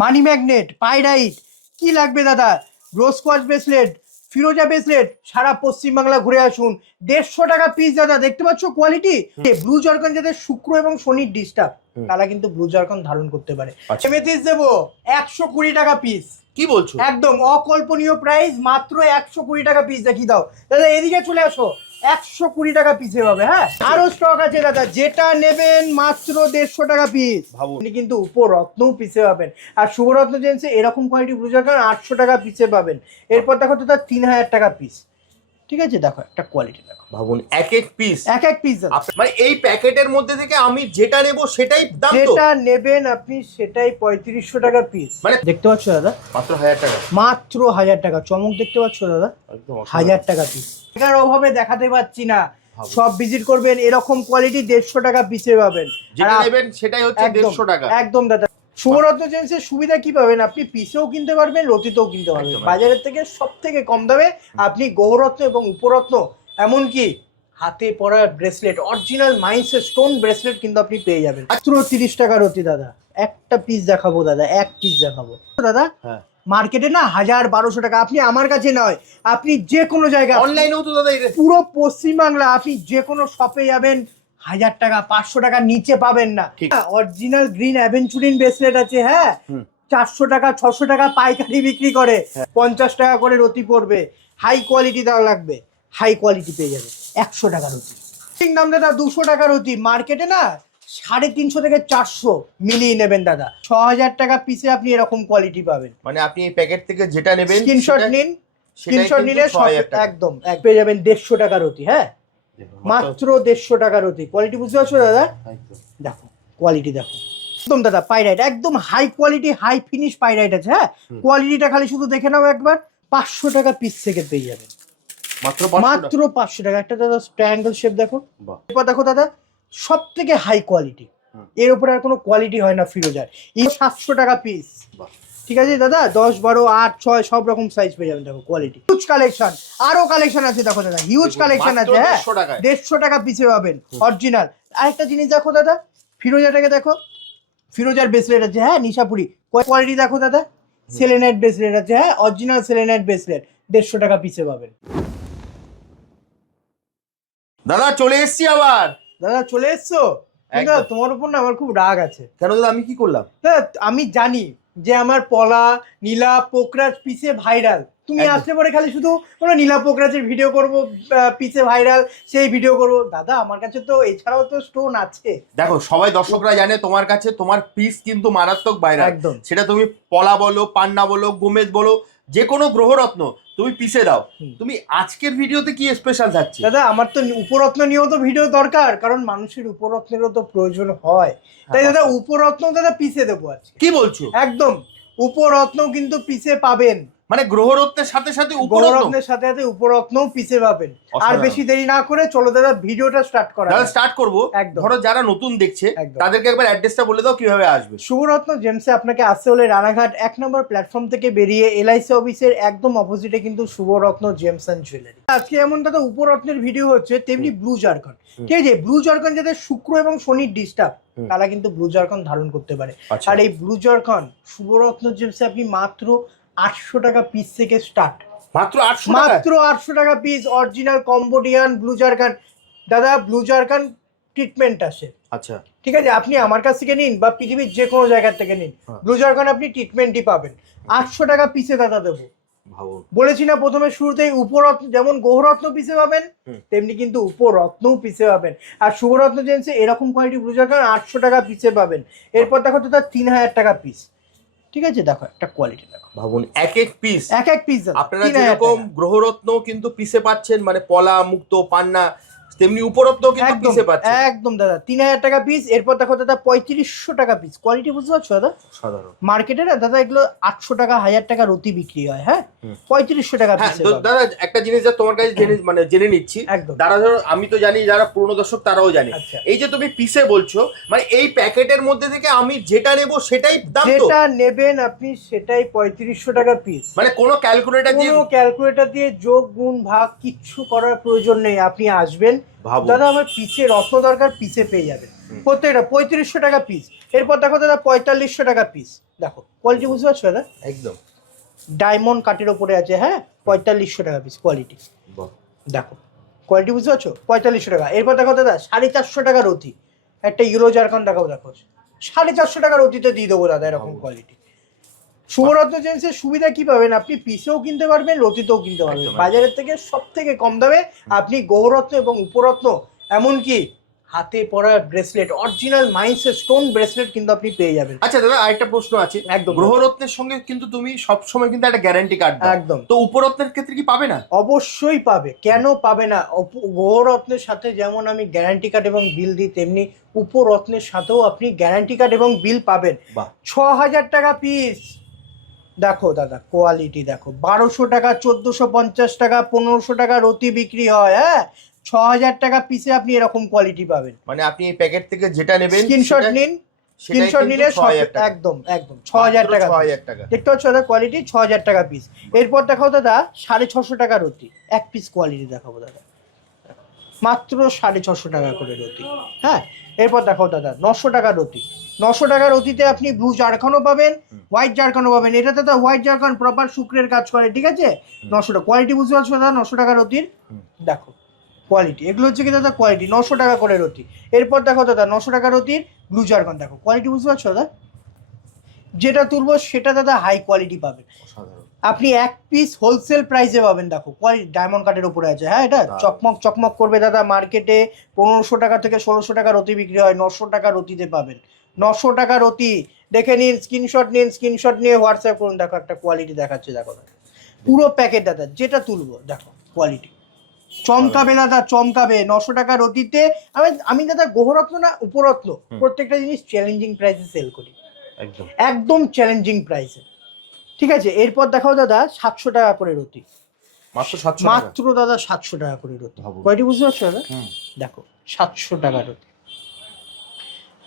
Money magnet, pyrite, কি লাগবে দাদা? রোজ কোয়ার্টজ ব্রেসলেট, ফিরোজা ব্রেসলেট, সারা পশ্চিমবাংলা ঘুরে আসুন। 150 টাকা পিস দাদা, দেখতে পাচ্ছ কোয়ালিটি। ব্লু জর্কন যাদের শুক্র এবং শনির ডিস্টার্ব, তারা কিন্তু ব্লু জর্কন ধারণ করতে পারে। এমএথিস দেবো 120 টাকা পিস। কি বলছো? একদম অকল্পনীয় প্রাইস, মাত্র 120 টাকা পিস। দেখিয়ে দাও দাদা, এদিকে চলে আসো। 120 টাকা পিসে পাবে। হ্যাঁ, আরো স্টক আছে দাদা, যেটা নেবেন মাত্র 150 টাকা পিস। আপনি কিন্তু উপরত্নও পিসে পাবেন। আর শুভরত্ন জেন্সে এরকম কোয়ালিটি ব্লু জর্কন 800 টাকা পিসে পাবেন। এরপর দেখো তো তার 3000 টাকা পিস। ঠিক আছে, দেখো একটা কোয়ালিটি দেখো, ভাবুন এক এক পিস মানে এই প্যাকেটের মধ্যে থেকে আমি যেটা নেব সেটাই দাম। তো যেটা নেবেন আপনি সেটাই 3500 টাকা পিস। মানে দেখতে পাচ্ছ দাদা, মাত্র 1000 টাকা, মাত্র 1000 টাকা। চমক দেখতে পাচ্ছ দাদা, একদম 1000 টাকা পিস। এটার অভাবে দেখাতে পাচ্ছি না, সব ভিজিট করবেন, এরকম কোয়ালিটি 150 টাকা পিসে পাবেন। যেটা নেবেন সেটাই হচ্ছে 150 টাকা। একদম দাদা। শুভরত্ন জেন্সের সুবিধা কি পাবেন? আপনি পিসেও কিনতে পারবেন, রতিতেও কিনতে পারবেন। বাজারের থেকে সব থেকে কম দামে আপনি গৌরত্ন এবং উপরত্ন, এমনকি হাতে পরা ব্রেসলেট, অরিজিনাল মাইন্সের স্টোন ব্রেসলেট কিন্তু আপনি পেয়ে যাবেন মাত্র 30 টাকা রতি দাদা। একটা পিস দেখাবো দাদা, এক পিস দেখাবো দাদা। হ্যাঁ, মার্কেটে না 1000-1200 টাকা। আপনি আমার কাছে নয়, আপনি যে কোনো জায়গায়, অনলাইনেও তো দাদা পুরো পশ্চিমবাংলা আপনি যে কোনো শপে যাবেন 1000 টাকা 500 টাকা নিচে পাবেন না। অরিজিনাল গ্রিন অ্যাভেঞ্চুরিন ব্রেসলেট আছে। হ্যাঁ, 400 টাকা 600 টাকা পাইকারি বিক্রি করে। 50 টাকা করে রতি পড়বে। হাই কোয়ালিটি দেওয়া লাগবে, হাই কোয়ালিটি পেয়ে যাবে 100 টাকা রতি। ঠিক নাম দাদা, 200 টাকা রতি। মার্কেটে না 350 থেকে 400 মিলিয়ে নেবেন দাদা। 6000 টাকা পিসে আপনি এরকম কোয়ালিটি পাবেন। মানে আপনি এই প্যাকেট থেকে যেটা নেবেন স্ক্রিনশট নিন, স্ক্রিনশট নিলে একদম পেয়ে যাবেন 150 টাকা রতি। হ্যাঁ, মাত্র 150 টাকা রতি। কোয়ালিটি বুঝতে পারছো দাদা? দেখো কোয়ালিটি দেখো, একদম দাদা পাইরাইট, একদম high quality high finish pyrite আছে। হ্যাঁ, কোয়ালিটিটা খালি শুধু দেখে নাও একবার। 500 টাকা পিস থেকে পেয়ে যাবেন, মাত্র 500 টাকা। একটা দাদা ট্রায়াঙ্গেল শেপ দেখো, এবার দেখো দাদা, সব থেকে হাই কোয়ালিটি, এর উপরে আর কোনো কোয়ালিটি হয় না ফিরোজার। 700 টাকা পিস। ঠিক আছে দাদা, 10, 12, 8, 6 সব রকম সাইজ পেয়ে যাবেন। দেখো কোয়ালিটি, হিউজ কালেকশন, আরো কালেকশন আছে। দেখো দাদা, হিউজ কালেকশন আছে। হ্যাঁ, 150 টাকা পিসে পাবেন অরিজিনাল। আরেকটা জিনিস দেখো দাদা, ফিরোজাটাকে দেখো, ফিরোজার ব্রেসলেট আছে। হ্যাঁ, নিশাপুরি কোয়ালিটি দেখো দাদা, সেলেনাইট ব্রেসলেট আছে। হ্যাঁ, অরিজিনাল সেলেনাইট ব্রেসলেট 150 টাকা পিসে পাবেন। দাদা চলে এসেছি আবার। দাদা চলে এসছো? দাদা তোমার উপর না আমার খুব রাগ আছে। কেন দাদা, আমি কি করলাম? দাদা আমি জানি যে আমার পলা নীলা পোকরাজ পিসে ভাইরাল। তুমি আসলে পরে খালি শুধু নীলা পোকরাজের ভিডিও করবো, পিসে ভাইরাল সেই ভিডিও করবো। দাদা আমার কাছে তো এছাড়াও তো স্টোন আছে। দেখো সবাই দর্শকরা জানে তোমার কাছে তোমার পিস কিন্তু মারাত্মক ভাইরাল। একদম, সেটা তুমি পলা বলো, পান্না বলো, গোমেদ বলো, যে কোনো গ্রহরত্ন তুমি পিসে দাও। তুমি আজকের ভিডিওতে কি স্পেশাল থাকছে? দাদা আমার তো উপরত্ন নিয়েও তো ভিডিও দরকার, কারণ মানুষের উপরত্নেরও তো প্রয়োজন হয়। তাই দাদা উপরত্ন দাদা পিসে দেবো আজকে। কি বলছো? একদম, উপরত্ন কিন্তু পিসে পাবেন। মানে গ্রহরত্নের সাথে সাথে গ্রহরত্নের সাথে সাথে উপরত্নও পিসে পাবেন। আর বেশি দেরি না করে চলো দাদা ভিডিওটা স্টার্ট করা। দাদা স্টার্ট করবো। ধরো যারা নতুন দেখছে তাদেরকে একবার অ্যাড্রেসটা বলে দাও, কিভাবে আসবে। শুভরত্ন জেমসে আপনাকে আসতে হলে রানাঘাট 1 নম্বর প্ল্যাটফর্ম থেকে বেরিয়ে এলআইসি অফিসের একদম অপোজিটে কিন্তু শুভরত্ন জেমস এন্ড জুয়েলারি। আজকে এমন দাদা উপরত্নের ভিডিও হচ্ছে, তেমনি ব্লু জর্কন। ঠিক আছে, ব্লু জর্কন যাদের শুক্র এবং শনির ডিস্টার্ব, তারা কিন্তু ব্লু জর্কন ধারণ করতে পারে। আর এই ব্লু জর্কন শুভরত্ন জেমসে আপনি মাত্র 800 টাকা পিস থেকে স্টার্ট। মাত্র 800 টাকা পিস অরিজিনাল কম্বোডিয়ান ব্লু জর্কন। দাদা ব্লু জর্কন ট্রিটমেন্ট আসে। আচ্ছা, ঠিক আছে, আপনি আমার কাছ থেকে নিন বা পৃথিবীর যে কোনো জায়গা থেকে নিন, ব্লু জর্কন আপনি ট্রিটমেন্টই পাবেন। 800 টাকা পিসে দাদা দেবো। বলেছি না প্রথমে শুরুতেই, উপরত্ন যেমন গৌরত্ন পিসে পাবেন, তেমনি কিন্তু উপরত্নও পিসে পাবেন। আর শুভরত্ন জেন্সে এরকম কোয়ালিটি ব্লু জর্কন 800 টাকা পিসে পাবেন। এরপর দেখো তো তার 3000 টাকা পিস। ঠিক আছে, দেখো একটা কোয়ালিটি দেখো, ভাবুন এক এক পিস আপনারা 3000 যেরকম গ্রহরত্ন কিন্তু পিসে পাচ্ছেন, মানে পলা মুক্ত পান্না, তেমনি উপরত্ন কিন্তু পিসে পাচ্ছেন। একদম দাদা 3000 টাকা পিস। এরপর দেখো দাদা 3500 টাকা পিস। কোয়ালিটি বুঝতে পারছো দাদা? সাধারণ মার্কেটে না দাদা এগুলো 800 টাকা 1000 টাকা রতি বিক্রি হয়। হ্যাঁ, 3500 টাকা পিস। দাদা একটা জিনিস যা তোমার কাছে জেনে নিচ্ছি। দাদা ধরো আমি তো জানি, যারা পুরনো দর্শক তারাও জানে, এই যে তুমি পিসে বলছো, মানে এই প্যাকেটের মধ্যে থেকে আমি যেটা নেব সেটাই দাম। যেটা নেবেন আপনি সেটাই 3500 টাকা পিস। মানে কোনো ক্যালকুলেটর দিয়ে যোগ গুণ ভাগ কিচ্ছু করার প্রয়োজন নেই। আপনি আসবেন, দাদা আমার পিসে রত্ন দরকার, পিসে পেয়ে যাবেন। প্রত্যেকটা 3500 টাকা পিস। এরপর দেখো দাদা 4500 টাকা পিস। দেখো কোয়ালিটি বুঝতে পারছো দাদা? একদম ডায়মন্ড কাটের উপরে আছে, হ্যাঁ 4500 টাকা পিস কোয়ালিটি। দেখো কোয়ালিটি বুঝতে পারছো? 4500 টাকা। এরপর দেখো দাদা 450 টাকা রতি, একটা ইউরো জারখান দেখাও, দেখো 450 টাকার রতিতে দিয়ে দেবো দাদা এরকম কোয়ালিটি। শুভরত্ন জেন্টসের সুবিধা কি পাবেন, আপনি পিসেও কিনতে পারবেন, রতিতেও কিনতে পারবেন বাজারের থেকে সব থেকে কম দামে। আপনি গৌরত্ন এবং উপরত্ন, এমনকি হাতে পরা ব্রেসলেট, অরিজিনাল মাইন্সের স্টোন ব্রেসলেট কিন্তু আপনি পেয়ে যাবেন। আচ্ছা দাদা আরেকটা প্রশ্ন আছে, একদম গ্রহরত্নের সঙ্গে কিন্তু তুমি সব সময় কিন্তু একটা গ্যারান্টি কার্ড দাও, একদম। তো উপরত্নের ক্ষেত্রে কি পাবে না? অবশ্যই পাবে, কেন পাবে না? গৌরত্নের সাথে যেমন আমি গ্যারান্টি কার্ড এবং বিল দিই, তেমনি উপরত্নের সাথেও আপনি গ্যারান্টি কার্ড এবং বিল পাবেন। 6000 টাকা পিস। দেখো দাদা কোয়ালিটি দেখো, 1200 টাকা, 1450 টাকা, 1500 টাকা রতি বিক্রি হয়। হ্যাঁ 6000 টাকা পিসে আপনি এরকম কোয়ালিটি পাবেন। মানে আপনি এই প্যাকেট থেকে যেটা নেবেন স্ক্রিনশট নিন, স্ক্রিনশট নিলে একদম একদম 6000 টাকা। দেখতে পাচ্ছ দাদা কোয়ালিটি 6000 টাকা পিস। এরপর দেখাও দাদা 650 টাকা রতি, এক পিস কোয়ালিটি দেখাবো দাদা, মাত্র 650 টাকা করে রতি। হ্যাঁ এরপর দেখাও দাদা 900 টাকা রতি। 900 টাকা রতিতে আপনি ব্লু জারখানও পাবেন, হোয়াইট জারখানও পাবেন। এটা দাদা হোয়াইট জারখান প্রপার শুক্রের কাজ করে, ঠিক আছে? 900 টাকা কোয়ালিটি বুঝতে পারছো দাদা? 900 টাকা রতির দেখো কোয়ালিটি, এগুলো হচ্ছে কি দাদা কোয়ালিটি 900 টাকা করে রতি। এরপর দেখো দাদা 900 টাকা রতির ব্লু জারখান, দেখো কোয়ালিটি বুঝতে পারছো দাদা? যেটা তুলবো সেটা দাদা হাই কোয়ালিটি পাবেন, আপনি এক পিস হোলসেল প্রাইসে পাবেন। দেখো কোয়ালিটি ডায়মন্ড কাটের উপরে আছে, হ্যাঁ এটা চকমক চকমক করবে দাদা। মার্কেটে 1500 টাকা থেকে 1600 টাকা রতি বিক্রি হয়, 900 টাকা রতিতে পাবেন। 900 টাকা রতি, দেখে নিন, স্ক্রিনশট নিন, স্ক্রিনশট নিয়ে হোয়াটসঅ্যাপ করুন। দেখো একটা কোয়ালিটি দেখাচ্ছে, দেখো পুরো প্যাকেট দাদা, যেটা তুলবো দেখো কোয়ালিটি চমকাবে দাদা, চমকাবে। 900 টাকা রতিতে আমি দাদা গ্রহরত্ন না উপরত্ন প্রত্যেকটা জিনিস চ্যালেঞ্জিং প্রাইসে সেল করি, একদম চ্যালেঞ্জিং প্রাইসে, ঠিক আছে? এরপর দেখাও দাদা 700 টাকা করে রতি, মাত্র দাদা 700 টাকা করে রতি। কোয়ালিটি বুঝতে পারছো দাদা? দেখো 700 টাকা রতি,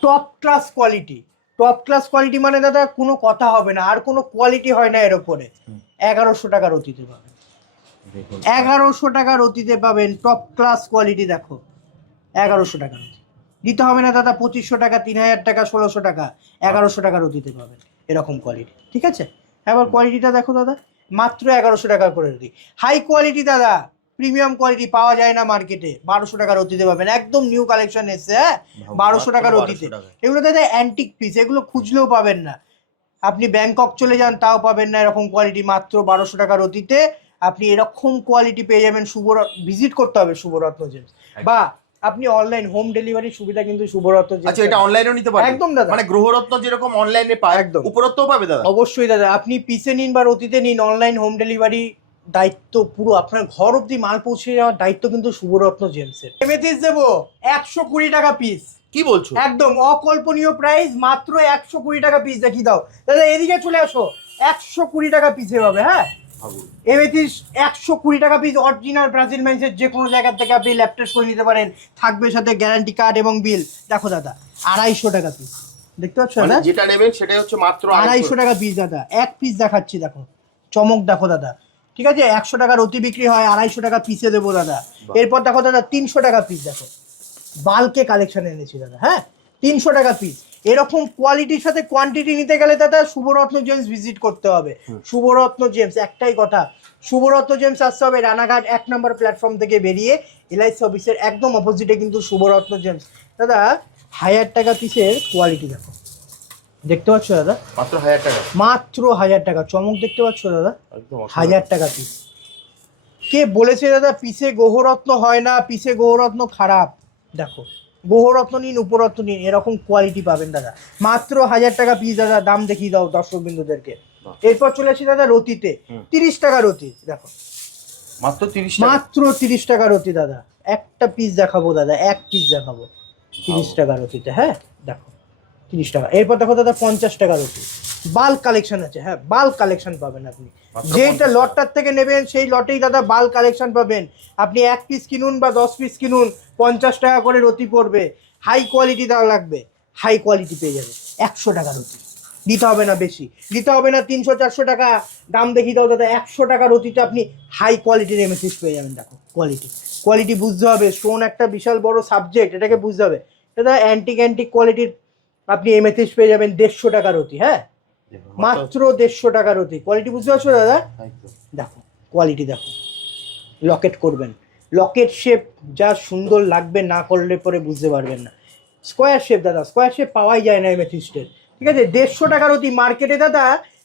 top class quality. Top class quality মানে দাদা কোনো কথা হবে না, আর কোনো কোয়ালিটি হয় না এর উপরে। 1100 টাকা রতিতে পাবেন, 1100 টাকা রতিতে পাবেন টপ ক্লাস কোয়ালিটি। দেখো 1100 টাকা রতি, দিতে হবে না দাদা 2500 টাকা, 3000 টাকা, 1600 টাকা, 1100 টাকা রতিতে পাবেন এরকম কোয়ালিটি, ঠিক আছে? এবার কোয়ালিটিটা দেখো দাদা, মাত্র 1100 টাকা করে রতি। হাই কোয়ালিটি দাদা, প্রিমিয়াম কোয়ালিটি পাওয়া যায় না মার্কেটে, 1200 টাকা রতিতে পাবেন, একদম নিউ কালেকশন এসছে। হ্যাঁ 1200 টাকা রতিতে। এগুলো দাদা অ্যান্টিক পিস, এগুলো খুঁজলেও পাবেন না, আপনি ব্যাংকক চলে যান তাও পাবেন না এরকম কোয়ালিটি। মাত্র 1200 টাকা রতিতে আপনি এরকম কোয়ালিটি পেয়ে যাবেন। ভিজিট করতে হবে শুভরত্ন জেমস, বা আপনি অনলাইন হোম ডেলিভারি সুবিধা কিন্তু শুভরত্ন জেমস। আচ্ছা এটা অনলাইনেও নিতে পারবেন? একদম দাদা, মানে গ্রহরত্ন যেরকম অনলাইনে পায়, একদম উপরত্নও পাবে দাদা? অবশ্যই দাদা, আপনি পিসে নিন বা রতিতে নিন, অনলাইন হোম ডেলিভারি দায়িত্ব পুরো আপনার ঘর অবধি মাল পৌঁছে যাওয়ার দায়িত্ব কিন্তু শুভরত্ন জেমসের। এমএথিস দেবো 120 টাকা পিস। কি বলছো? একদম অকল্পনীয় প্রাইস, মাত্র 120 টাকা পিস। দেখিয়ে দাও দাদা, এদিকে চলে আসো, 120 টাকা পিসে হবে। হ্যাঁ এমএথিস 120 টাকা পিস, অরিজিনাল ব্রাজিল মাইন্সের যে কোনো জায়গা থেকে আপনি ল্যাপটপ করে নিতে পারেন, থাকবে সাথে গ্যারান্টি কার্ড এবং বিল। দেখো দাদা 250 টাকা পিস, দেখতে পাচ্ছ না? যেটা নেবেন সেটাই হচ্ছে মাত্র 250 টাকা পিস দাদা। এক পিস দেখাচ্ছি, দেখো চমক দেখো দাদা, ঠিক আছে? 100 টাকা রতি বিক্রি হয়, 250 টাকা পিসে দেবো দাদা। এরপর দেখো দাদা 300 টাকা পিস, দেখো বাল্কে কালেকশন এনেছি দাদা। হ্যাঁ 300 টাকা পিস। এরকম কোয়ালিটির সাথে কোয়ান্টিটি নিতে গেলে দাদা শুভরত্ন জেমস ভিজিট করতে হবে। শুভরত্ন জেমস, একটাই কথা, শুভরত্ন জেমস আসতে হবে রানাঘাট 1 নম্বর প্ল্যাটফর্ম থেকে বেরিয়ে এলআইসি অফিসের একদম অপোজিটে কিন্তু শুভরত্ন জেমস। দাদা 1000 টাকা পিসের কোয়ালিটি দেখো, দেখতে পাচ্ছ দাদা? মাত্র 1000 টাকা, মাত্র 1000 টাকা। চমক দেখতে পাচ্ছ দাদা? 1000 টাকা পিস। কে বলেছে দাদা পিসে গ্রহরত্ন হয় না, পিসে গ্রহরত্ন খারাপ? দেখো গ্রহরত্ন নিন, উপরত্ন নিন, এরকম কোয়ালিটি পাবেন দাদা। মাত্র 1000 টাকা পিস দাদা। দাম দেখিয়ে দাও দর্শক বিন্দুদেরকে। এরপর চলে আসি দাদা রতিতে, 30 টাকা রতি। দেখো মাত্র 30, মাত্র 30 টাকা রতি দাদা। একটা পিস দেখাবো দাদা, এক পিস দেখাবো 30 টাকা রতিতে। হ্যাঁ দেখো 30 টাকা। এরপর দেখো দাদা 50 টাকা রতি, বাল্ক কালেকশন আছে। হ্যাঁ বাল্ক কালেকশন পাবেন আপনি, যেটা লটটার থেকে নেবেন সেই লটেই দাদা বাল্ক কালেকশন পাবেন। আপনি এক পিস কিনুন বা 10 পিস কিনুন, 50 টাকা করে রতি পড়বে। হাই কোয়ালিটি দেওয়া লাগবে, হাই কোয়ালিটি পেয়ে যাবে। 100 টাকা রতি, দিতে হবে না বেশি, দিতে হবে না 300-400 টাকা। দাম দেখিয়ে দাও দাদা, 100 টাকা রতিতে আপনি হাই কোয়ালিটির এমএসিস পেয়ে যাবেন। দেখো কোয়ালিটি, কোয়ালিটি বুঝতে হবে। স্টোন একটা বিশাল বড় সাবজেক্ট, এটাকে বুঝতে হবে। দাদা অ্যান্টিক কোয়ালিটির আপনি এমেথিস্ট পেয়ে যাবেন 150 টাকা রতি, হ্যাঁ মাত্র 150 টাকা রতি। কোয়ালিটি বুঝতে পারছো দাদা? দেখো কোয়ালিটি দেখো, লকেট করবেন, লকেট শেপ যা সুন্দর লাগবে, না করলে পরে বুঝতে পারবেন না। স্কোয়ার শেপ দাদা, স্কোয়ার শেপ পাওয়াই যায় না এমেথিস্টের, ঠিক আছে। 150 টাকা রতি মার্কেটে দাদা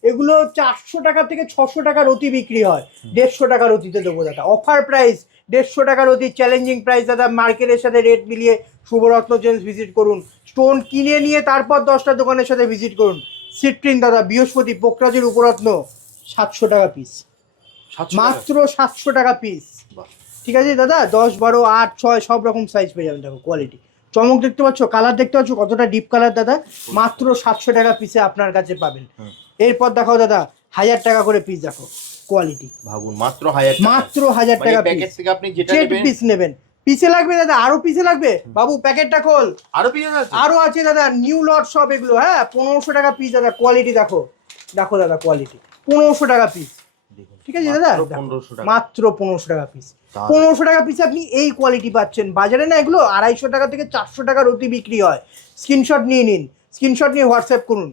এগুলো 400 টাকা থেকে 600 টাকা রতি বিক্রি হয়, 150 টাকা রতিতে দেবো দাদা। অফার প্রাইস 150 টাকা রতি, চ্যালেঞ্জিং প্রাইস দাদা। মার্কেটের সাথে রেট মিলিয়ে শুভরত্ন জেমস ভিজিট করুন, স্টোন কিনে নিয়ে তারপর 10টা দোকানের সাথে ভিজিট করুন। সিট্রিন দাদা, বৃহস্পতি, পোকরাজের উপরত্ন 700 টাকা পিস, মাত্র 700 টাকা পিস, ঠিক আছে দাদা। 10, 12, 8, 6 সব রকম সাইজ পেয়ে যাবেন। দেখো কোয়ালিটি, চমক দেখতে পাচ্ছ, কালার দেখতে পাচ্ছ কতটা ডিপ কালার দাদা, মাত্র 700 টাকা পিসে আপনার কাছে পাবেন। এরপর দেখাও দাদা 1000 টাকা করে পিস, দেখো কোয়ালিটি ভাবুন, মাত্র 1000 টাকা প্যাকেট থেকে আপনি যেটা পিস নেবেন। পিসে লাগবে দাদা, আরো পিসে লাগবে বাবু, প্যাকেটটা খোল, আরো পিস আছে, আরো আছে দাদা, নিউ লট সব এগুলো, হ্যাঁ 1500 টাকা পিস দাদা। কোয়ালিটি দেখো, দেখো দাদা কোয়ালিটি, 1500 টাকা পিস, ঠিক আছে দাদা, মাত্র 1500 টাকা পিস। 1500 টাকা পিস আপনি এই কোয়ালিটি পাচ্ছেন। বাজারে না এগুলো 250 টাকা থেকে 400 টাকা রতি বিক্রি হয়। স্ক্রিনশট নিয়ে নিন, স্ক্রিনশট নিয়ে হোয়াটসঅ্যাপ করুন।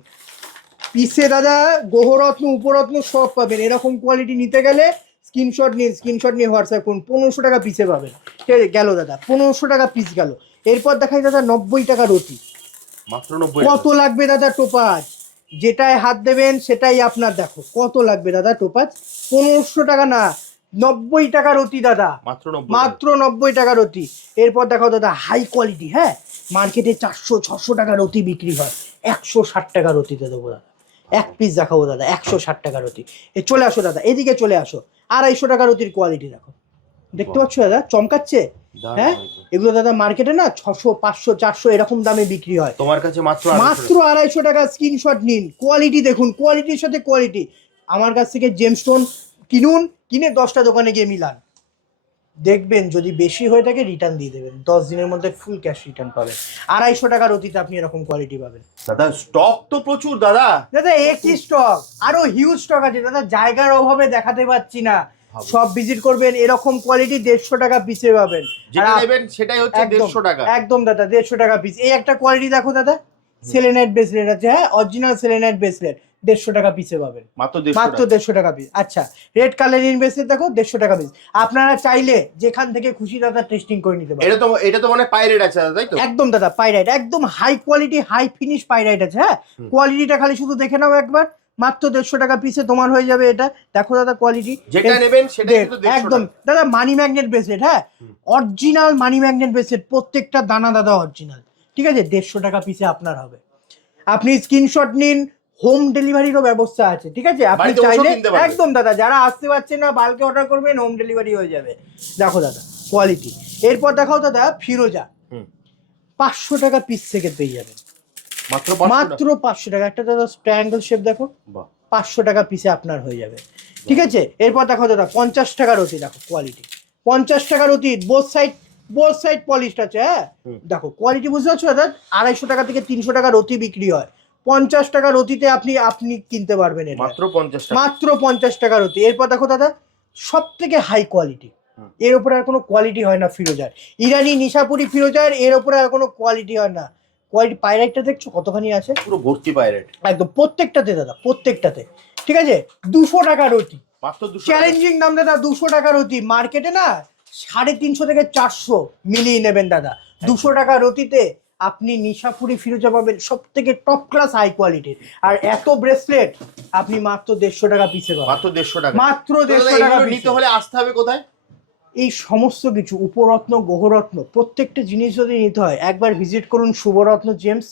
পিসে দাদা গ্রহরত্ন, উপরত্ন সব পাবেন। এরকম কোয়ালিটি নিতে গেলে স্ক্রিনশট নিন, স্ক্রিনশট নিয়ে হোয়াটসঅ্যাপ করুন। 1500 টাকা পিসে পাবেন, ঠিক আছে গেল দাদা, 1500 টাকা পিস গেল। এরপর দেখাই দাদা 90 টাকা রতি, মাত্র 90। কত লাগবে দাদা টোপাজ, যেটায় হাত দেবেন সেটাই আপনার। দেখো কত লাগবে দাদা টোপাজ, 1500 টাকা না, 90 টাকা রতি দাদা, মাত্র 90 টাকা রতি। এরপর দেখাও দাদা হাই কোয়ালিটি, হ্যাঁ মার্কেটে 400-600 টাকা রতি বিক্রি হয়, 160 টাকা রতিতে দেবো দাদা। এক পিস দেখাবো দাদা 160 টাকা রতি। চলে আসো দাদা, এদিকে চলে আসো। 250 টাকা রতির কোয়ালিটি দেখো, দেখতে পাচ্ছ দাদা চমকাচ্ছে, হ্যাঁ এগুলো দাদা মার্কেটে না 600, 500, 400 এরকম দামে বিক্রি হয়, তোমার কাছে মাত্র 250 টাকা। স্ক্রিনশট নিন, কোয়ালিটি দেখুন, কোয়ালিটির সাথে কোয়ালিটি। আমার কাছ থেকে জেমস্টোন কিনুন, কিনে 10টা দোকানে গিয়ে মিলান, দেখবেন যদি বেশি হয়ে থাকে রিটার্ন দিয়ে দেবেন, 10 দিনের মধ্যে ফুল ক্যাশ রিটার্ন পাবেন। 250 টাকার অতীতে আপনি এরকম কোয়ালিটি পাবেন দাদা। স্টক তো প্রচুর দাদা, দাদা একই স্টক, আরো হিউজ স্টক আছে দাদা, জায়গার অভাবে দেখাতে পাচ্ছি না। সব ভিজিট করবেন, এরকম কোয়ালিটি 150 টাকা পিসে পাবেন, যেটা নেবেন সেটাই হচ্ছে 150 টাকা, একদম দাদা 150 টাকা পিস। এই একটা কোয়ালিটি দেখো দাদা, সেলেনাইট ব্রেসলেট আছে, হ্যাঁ অরিজিনাল সেলেনাইট ব্রেসলেট, 150 টাকা পিসে পাবেন, মাত্র 150 টাকা পিস। আচ্ছা রেড কালারিং ব্রেসলেট দেখো 150 টাকা পিস। আপনারা চাইলে যেখান থেকে খুশি দাদা টেস্টিং করে নিতে পারেন। এটা তো মানে পাইরেট আছে তাই তো? একদম দাদা পাইরাইট, একদম high quality high finish pyrite আছে, হ্যাঁ কোয়ালিটিটা খালি শুধু দেখে নাও একবার, মাত্র 150 টাকা পিসে তোমার হয়ে যাবে এটা। দেখো দাদা কোয়ালিটি, যেটা নেবেন সেটা কিন্তু একদম দাদা। মানি ম্যাগনেট ব্রেসলেট, হ্যাঁ অরিজিনাল মানি ম্যাগনেট ব্রেসলেট, প্রত্যেকটা দানা দাদা অরিজিনাল, ঠিক আছে 150 টাকা পিসে আপনার হবে। আপনি স্ক্রিনশট নিন, হোম ডেলিভারিরও ব্যবস্থা আছে, ঠিক আছে আপনি চাইলে একদম দাদা, যারা আসতে পারছে না বাল্কে অর্ডার করবেন, হোম ডেলিভারি হয়ে যাবে। দেখো দাদা কোয়ালিটি। এরপর দেখাও দাদা ফিরোজা, 500 টাকা পিস থেকে পেয়ে যাবেন, মাত্র 500 টাকা। একটা দাদা ট্রায়াঙ্গেল শেপ দেখো, 500 টাকা পিসে আপনার হয়ে যাবে, ঠিক আছে। এরপর দেখো দাদা 50 টাকার অতি, দেখো কোয়ালিটি 50 টাকার অতি, বোথ সাইড পলিশড আছে, হ্যাঁ দেখো কোয়ালিটি বুঝতে পারছো দাদা। 250 টাকা থেকে 300 টাকার অতি বিক্রি হয়, 50 টাকার অতিতে আপনি কিনতে পারবেন এটা, মাত্র 50 টাকার অতি। এরপর দেখো দাদা সব থেকে হাই কোয়ালিটি, এর উপরে আর কোনো কোয়ালিটি হয় না ফিরোজার, ইরানি নিশাপুরি ফিরোজার, এর উপরে আর কোনো কোয়ালিটি হয় না। কোয়ালিটি পাইরাইটটা দেখছো কতখানি আছে, পুরো ভর্তি পাইরাইট একদম, প্রত্যেকটাতে দাদা প্রত্যেকটাতে, ঠিক আছে 200 টাকার অতি, চ্যালেঞ্জিং দাম দাদা 200 টাকার অতি। মার্কেটে না 350 থেকে 400 মিলিয়ে নেবেন দাদা, 200 টাকার অতিতে আপনি নিশাপুরি ফিরোজা পাবেন, সব থেকে টপ ক্লাস হাই কোয়ালিটির। আর এত ব্রেসলেট আপনি মাত্র 150 টাকা পিসে পাবেন, মাত্র 150 টাকা নিতে হলে আসতে হবে কোথায়? এই সমস্ত কিছু উপরত্ন গ্রহরত্ন প্রত্যেকটা জিনিস যদি নিতে হয় একবার ভিজিট করুন শুভরত্ন জেমস,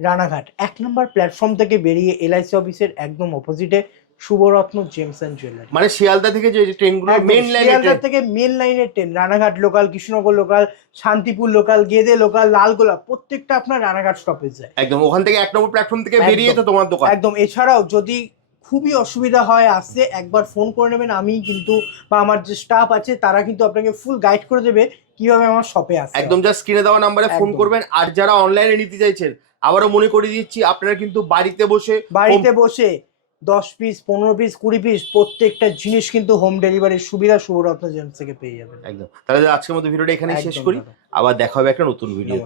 রানাঘাট 1 নম্বর প্ল্যাটফর্ম থেকে বেরিয়ে এলআইসি অফিসের একদম অপোজিটে শুভরত্ন জেমস এন্ড জুয়েলারি। মানে শিয়ালদা থেকে যে ট্রেনগুলো মেইন লাইনে, শিয়ালদা থেকে মেইন লাইনের train, Ranaghat local, Krishnanagar local, Shantipur local, Gede local, Lalgola, প্রত্যেকটা আপনার রানাঘাট স্টপেজ যায়, একদম ওখান থেকে 1 নম্বর প্ল্যাটফর্ম থেকে বেরিয়ে তো তোমার দোকান একদম। এছাড়াও যদি খুবই অসুবিধা হয় আসতে, একবার ফোন করে নেবেন, আমি কিন্তু বা আমার যে স্টাফ আছে তারা কিন্তু আপনাকে ফুল গাইড করে দেবে কিভাবে আমার শপে আসতে। একদম জাস্ট স্ক্রিনে দেওয়া নাম্বারে ফোন করবেন। আর যারা অনলাইনে নিতে চাইছেন, আবারও মনে করিয়ে দিচ্ছি, আপনারা কিন্তু বাড়িতে বসে 10 পিস 15 পিস 20 পিস প্রত্যেকটা জিনিস কিন্তু হোম ডেলিভারির সুবিধা শুভরত্ন জেমস থেকে পেয়ে যাবেন। একদম। তাহলে আজকের মতো ভিডিওটা এখানে শেষ করি, আবার দেখা হবে একটা নতুন ভিডিও।